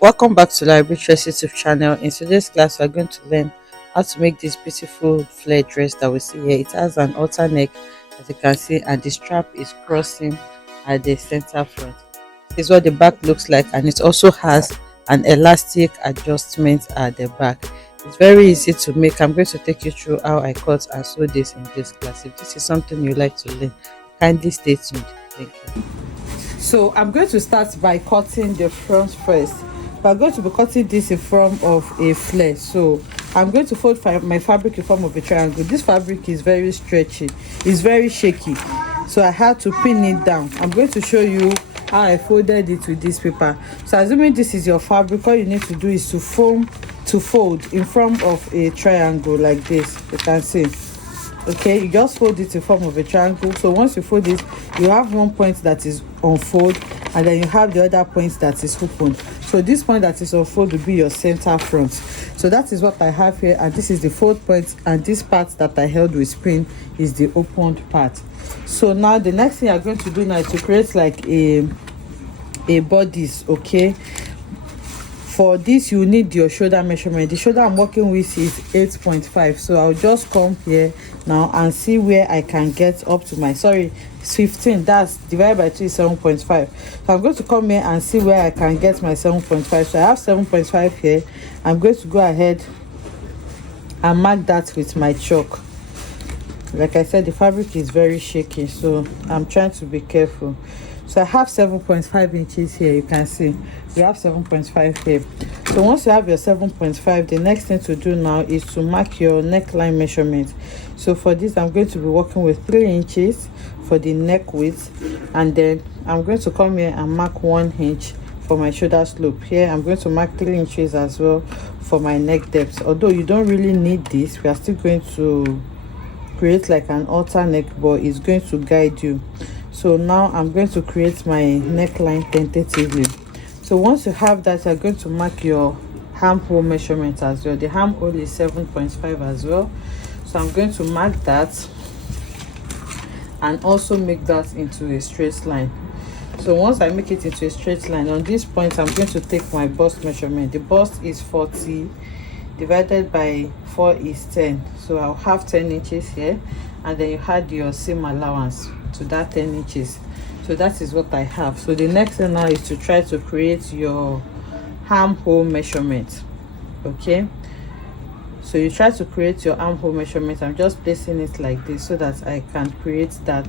Welcome back to Library's YouTube channel. In today's class, we're going to learn how to make this beautiful flare dress that we see here. It has an outer neck, as you can see, and the strap is crossing at the center front. This is what the back looks like, and it also has an elastic adjustment at the back. It's very easy to make. I'm going to take you through how I cut and sew this in this class. If this is something you like to learn, kindly stay tuned. Thank you. So I'm going to start by cutting the front first. We're going to be cutting this in form of a flare. So I'm going to fold my fabric in form of a triangle. This fabric is very stretchy, it's very shaky, so I had to pin it down. I'm going to show you how I folded it with this paper. So assuming this is your fabric, all you need to do is to fold in form of a triangle like this. You can see. Okay, you just fold it in form of a triangle. So once you fold it, you have one point that is on fold, and then you have the other point that is open. So this point that is on fold will be your center front. So that is what I have here, and this is the fold point, and this part that I held with pin is the opened part. So now the next thing I'm going to do now is to create like a bodice. Okay, for this you need your shoulder measurement. The shoulder I'm working with is 8.5, so I'll just come here now and see where I can get up to my 15. That's divided by 2 is 7.5. So I'm going to come here and see where I can get my 7.5. So I have 7.5 here. I'm going to go ahead and mark that with my chalk. Like I said, the fabric is very shaky, so I'm trying to be careful. So I have 7.5 inches here. You can see you have 7.5 here. So once you have your 7.5, the next thing to do now is to mark your neckline measurement. So for this, I'm going to be working with 3 inches for the neck width, and then I'm going to come here and mark 1 inch for my shoulder slope. Here I'm going to mark 3 inches as well for my neck depth. Although you don't really need this, we are still going to create like an outer neck, but it's going to guide you. So now I'm going to create my neckline tentatively. So once you have that, you're going to mark your armhole measurement as well. The armhole is 7.5 as well. So I'm going to mark that and also make that into a straight line. So once I make it into a straight line, on this point I'm going to take my bust measurement. The bust is 40 divided by 4 is 10, so I'll have 10 inches here, and then you add your seam allowance to that 10 inches. So that is what I have. So the next thing now is to try to create your armhole measurement. Okay, so you try to create your armhole measurement. I'm just placing it like this so that I can create that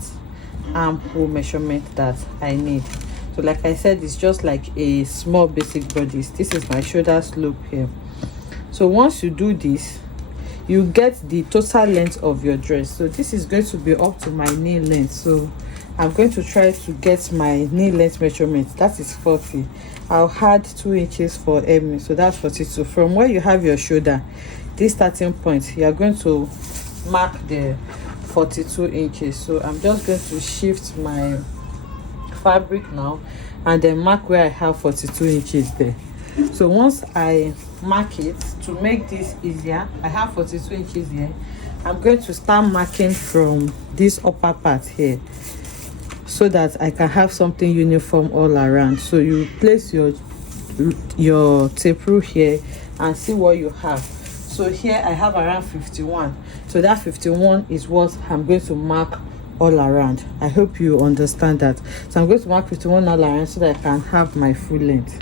armhole measurement that I need. So like I said, it's just like a small basic bodice. This is my shoulder slope here. So once you do this, you get the total length of your dress. So this is going to be up to my knee length. So I'm going to try to get my knee length measurement. That is 40. I'll add 2 inches for me, so that's 42. From where you have your shoulder, this starting point, you are going to mark the 42 inches. So I'm just going to shift my fabric now and then mark where I have 42 inches there. So once I mark it, to make this easier, I have 42 inches here. I'm going to start marking from this upper part here so that I can have something uniform all around. So you place your tape rule here and see what you have. So here I have around 51. So that 51 is what I'm going to mark all around. I hope you understand that. So I'm going to mark 51 all around so that I can have my full length.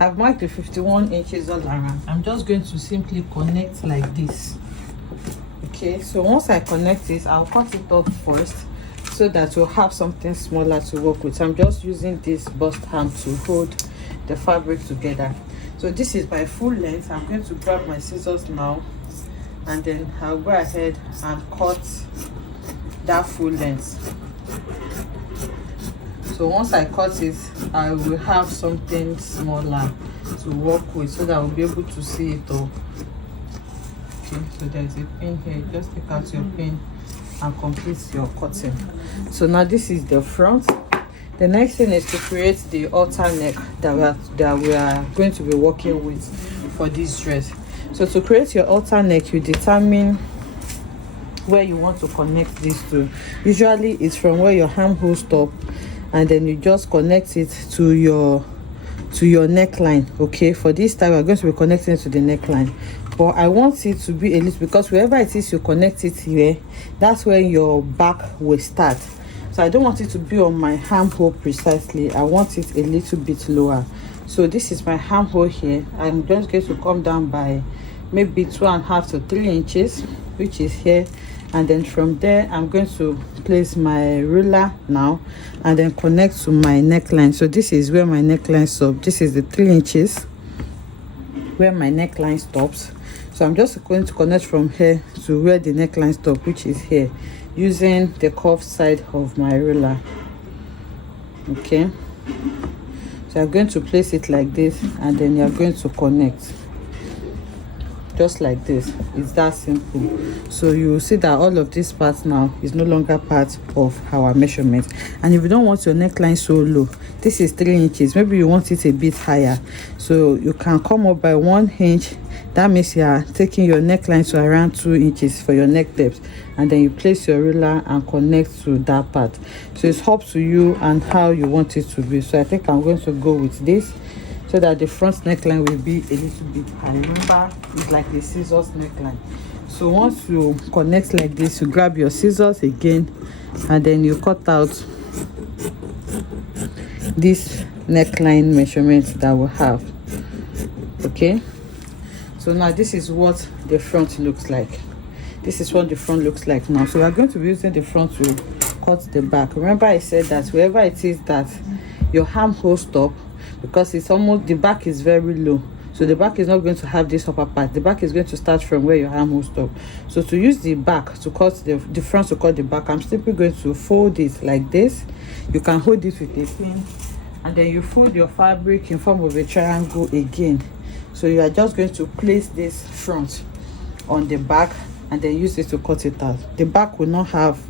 I've marked the 51 inches all around. I'm just going to simply connect like this. Okay, so once I connect this, I'll cut it up first so that we'll have something smaller to work with. I'm just using this bust arm to hold the fabric together. So this is my full length. I'm going to grab my scissors now, and then I'll go ahead and cut that full length. So once I cut it, I will have something smaller to work with so that I'll be able to see it all. Okay, so there's a pin here. Just take out your pin and complete your cutting. So now this is the front. The next thing is to create the outer neck that we are going to be working with for this dress. So to create your outer neck, you determine where you want to connect this to. Usually it's from where your armhole stop, and then you just connect it to your to your neckline. Okay, for this time we're going to be connecting it to the neckline, but I want it to be a little, because wherever it is you connect it here, that's where your back will start. So I don't want it to be on my armhole precisely. I want it a little bit lower. So this is my armhole here. I'm just going to come down by maybe 2.5 to 3 inches, which is here. And then from there I'm going to place my ruler now and then connect to my neckline. So this is where my neckline stops. This is the 3 inches where my neckline stops. So I'm just going to connect from here to where the neckline stops, which is here, using the curved side of my ruler. Okay, so I'm going to place it like this, and then you're going to connect just like this. It's that simple. So you will see that all of this part now is no longer part of our measurement. And if you don't want your neckline so low, this is 3 inches, maybe you want it a bit higher, so you can come up by 1 inch. That means you are taking your neckline to around 2 inches for your neck depth, and then you place your ruler and connect to that part. So it's up to you and how you want it to be. So I think I'm going to go with this, so that the front neckline will be a little bit high. Remember, it's like the scissors neckline. So once you connect like this, you grab your scissors again, and then you cut out this neckline measurement that we have. Okay, so now this is what the front looks like. This is what the front looks like now. So we are going to be using the front to cut the back. Remember I said that wherever it is that your armhole stop, because it's almost, the back is very low, so the back is not going to have this upper part. The back is going to start from where your armhole stop. So to use the back to cut the front to cut the back, I'm simply going to fold it like this. You can hold it with a pin, and then you fold your fabric in form of a triangle again. So you are just going to place this front on the back and then use it to cut it out. The back will not have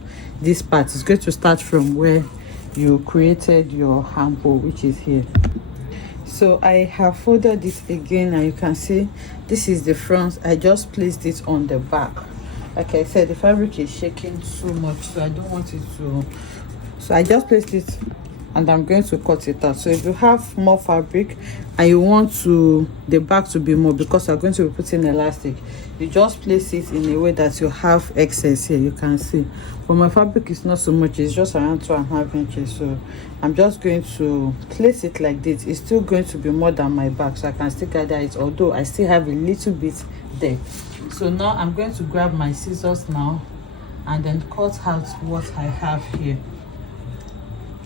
this part. It's going to start from where you created your armhole, which is here. So I have folded it again, and you can see this is the front. I just placed it on the back. Like I said, the fabric is shaking so much, so I don't want it to, so I just placed it and I'm going to cut it out. So if you have more fabric and you want to the back to be more, because you're going to be putting elastic, you just place it in a way that you have excess here. You can see, but my fabric is not so much, it's just around 2.5 inches. So I'm just going to place it like this. It's still going to be more than my back, so I can still gather it, although I still have a little bit there. So now I'm going to grab my scissors now and then cut out what I have here,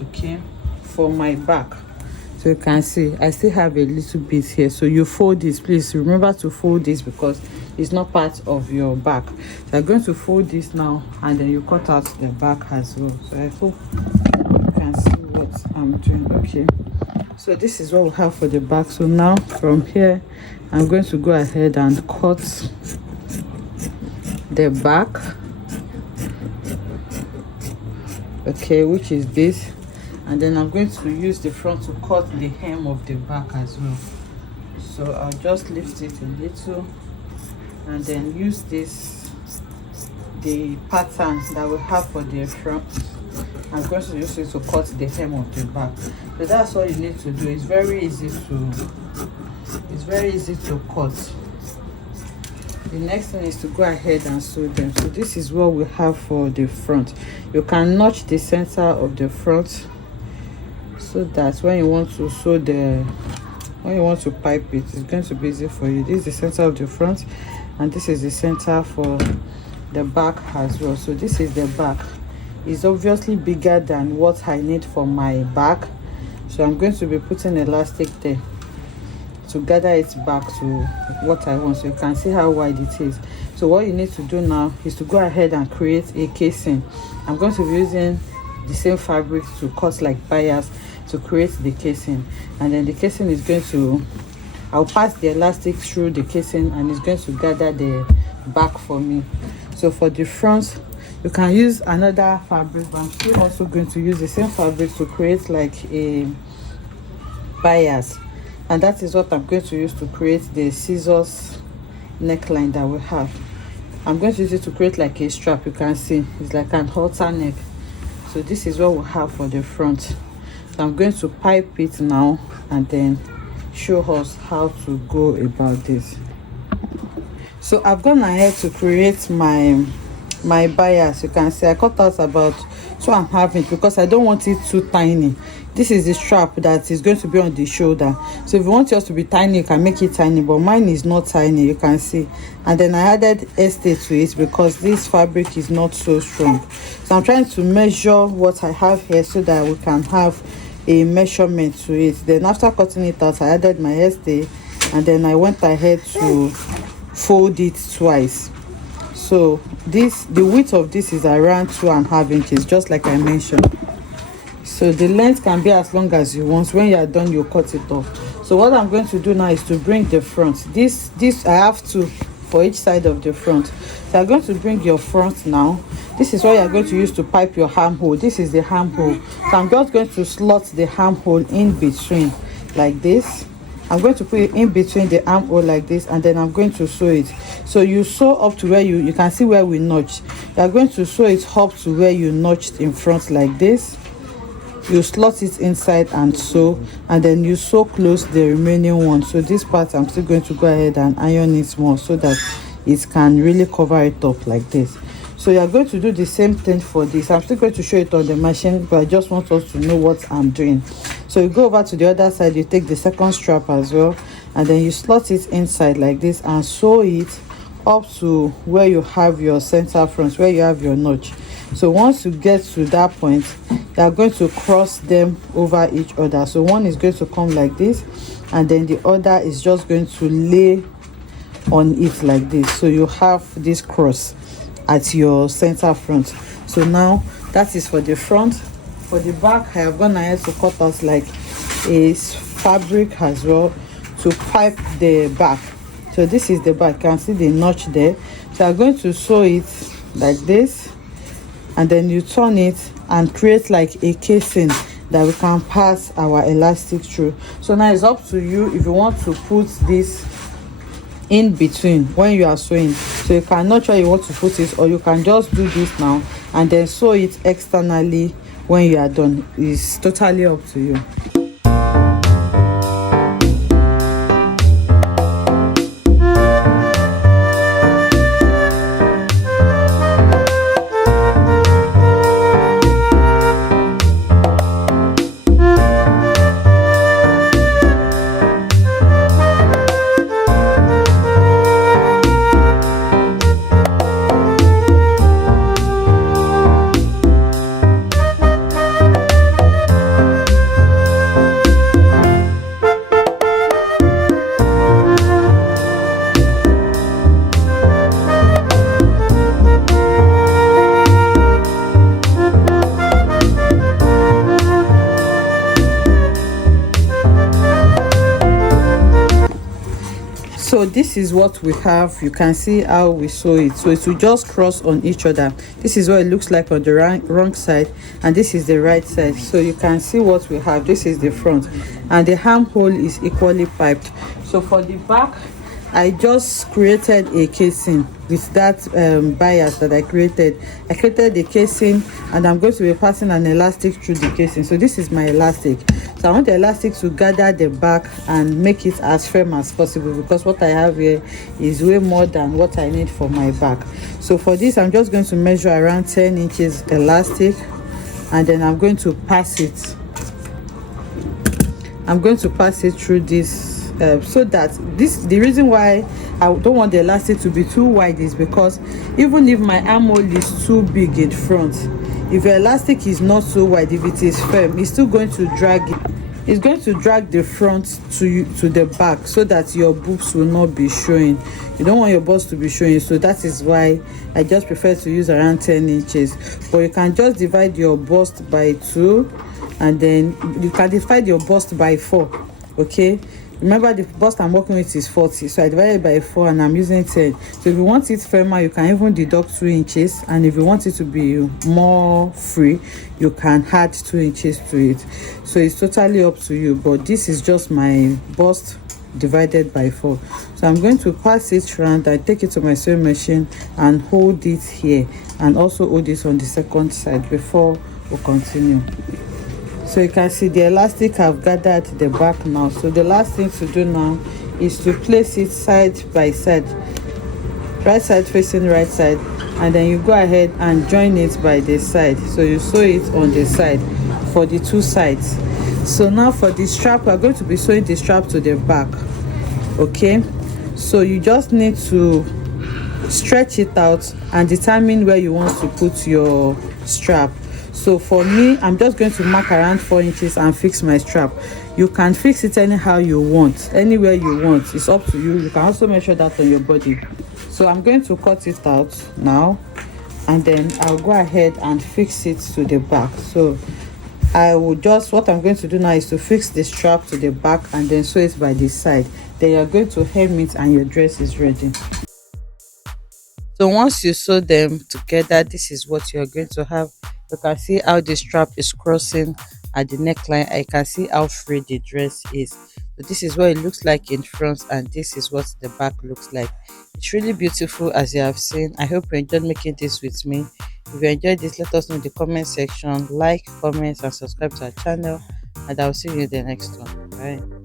okay, for my back. So you can see I still have a little bit here. So you fold this, please remember to fold this because it's not part of your back. So I'm going to fold this now, and then you cut out the back as well. So I hope you can see what I'm doing. Okay, so this is what we have for the back. So now from here I'm going to go ahead and cut the back, okay, which is this, and then I'm going to use the front to cut the hem of the back as well. So I'll just lift it a little and then use this, the pattern that we have for the front. I'm going to use it to cut the hem of the back. So that's all you need to do. It's very easy to cut. The next thing is to go ahead and sew them. So this is what we have for the front. You can notch the center of the front, so that when you want to sew when you want to pipe it, it's going to be easy for you. This is the center of the front, and this is the center for the back as well. So this is the back. It's obviously bigger than what I need for my back, so I'm going to be putting elastic there to gather it back to what I want. So you can see how wide it is. So what you need to do now is to go ahead and create a casing. I'm going to be using the same fabric to cut like bias to create the casing, and then the casing is going to, I'll pass the elastic through the casing and it's going to gather the back for me. So for the front you can use another fabric, but I'm still also going to use the same fabric to create like a bias, and that is what I'm going to use to create the scissors neckline that we have. I'm going to use it to create like a strap. You can see it's like an halter neck. So this is what we have for the front. So I'm going to pipe it now and then show us how to go about this. So I've gone ahead to create my bias. You can see I cut out about 2.5 inch because I don't want it too tiny. This is the strap that is going to be on the shoulder. So if you want yours to be tiny, you can make it tiny, but mine is not tiny, you can see. And then I added estay to it because this fabric is not so strong. So I'm trying to measure what I have here so that we can have a measurement to it. Then after cutting it out, I added my estay, and then I went ahead to fold it twice. So the width of this is around 2.5 inches, just like I mentioned. So the length can be as long as you want. When you are done, you cut it off. So what I'm going to do now is to bring the front. This I have two for each side of the front. So I'm going to bring your front now. This is what you're going to use to pipe your armhole. This is the armhole. So I'm just going to slot the armhole in between like this. I'm going to put it in between the armhole like this, and then I'm going to sew it. So you sew up to where you can see where we notched. You are going to sew it up to where you notched in front like this. You slot it inside and sew, and then you sew close the remaining one. So this part I'm still going to go ahead and iron it more so that it can really cover it up like this. So you are going to do the same thing for this. I'm still going to show it on the machine, but I just want us to know what I'm doing. So you go over to the other side, you take the second strap as well, and then you slot it inside like this and sew it up to where you have your center front, where you have your notch. So once you get to that point, you are going to cross them over each other. So one is going to come like this, and then the other is just going to lay on it like this. So you have this cross at your center front. So now that is for the front. For the back, I have gone ahead to cut out like a fabric as well to pipe the back. So this is the back. You can see the notch there. So I'm going to sew it like this, and then you turn it and create like a casing that we can pass our elastic through. So now it's up to you if you want to put this in between when you are sewing. So you can not sure you want to put it, or you can just do this now and then sew it externally when you are done. It's totally up to you. So this is what we have. You can see how we sew it. So it will just cross on each other. This is what it looks like on the wrong side, and this is the right side. So you can see what we have. This is the front, and the armhole is equally piped. So for the back, I just created a casing with that bias that I created. I created the casing, and I'm going to be passing an elastic through the casing. So this is my elastic. So I want the elastic to gather the back and make it as firm as possible, because what I have here is way more than what I need for my back. So for this, I'm just going to measure around 10 inches elastic, and then I'm going to pass it. I'm going to pass it through this so that the reason why I don't want the elastic to be too wide is because even if my armhole is too big in front, if your elastic is not so wide, if it is firm, it's still going to drag it. It's going to drag the front to the back, so that your boobs will not be showing. You don't want your bust to be showing, so that is why I just prefer to use around 10 inches. But you can just divide your bust by 2, and then you can divide your bust by 4. Okay, remember the bust I'm working with is 40, so I divided by 4 and I'm using 10. So if you want it firmer, you can even deduct 2 inches, and if you want it to be more free, you can add 2 inches to it. So it's totally up to you, but this is just my bust divided by 4. So I'm going to pass it around. I take it to my sewing machine and hold it here, and also hold it on the second side before we continue. So you can see the elastic I've gathered at the back now. So the last thing to do now is to place it side by side, right side facing right side, and then you go ahead and join it by the side. So you sew it on the side for the two sides. So now for the strap, we're going to be sewing the strap to the back. Okay, so you just need to stretch it out and determine where you want to put your strap. So for me, I'm just going to mark around 4 inches and fix my strap. You can fix it anyhow you want, anywhere you want, it's up to you. You can also measure that on your body. So I'm going to cut it out now, and then I'll go ahead and fix it to the back. So what I'm going to do now is to fix the strap to the back and then sew it by the side. Then you're going to hem it and your dress is ready. So once you sew them together, this is what you're going to have. You can see how the strap is crossing at the neckline. I can see how free the dress is. So this is what it looks like in front, and this is what the back looks like. It's really beautiful, as you have seen. I hope you enjoyed making this with me. If you enjoyed this, let us know in the comment section. Like, comment, and subscribe to our channel, and I'll see you in the next one. Bye.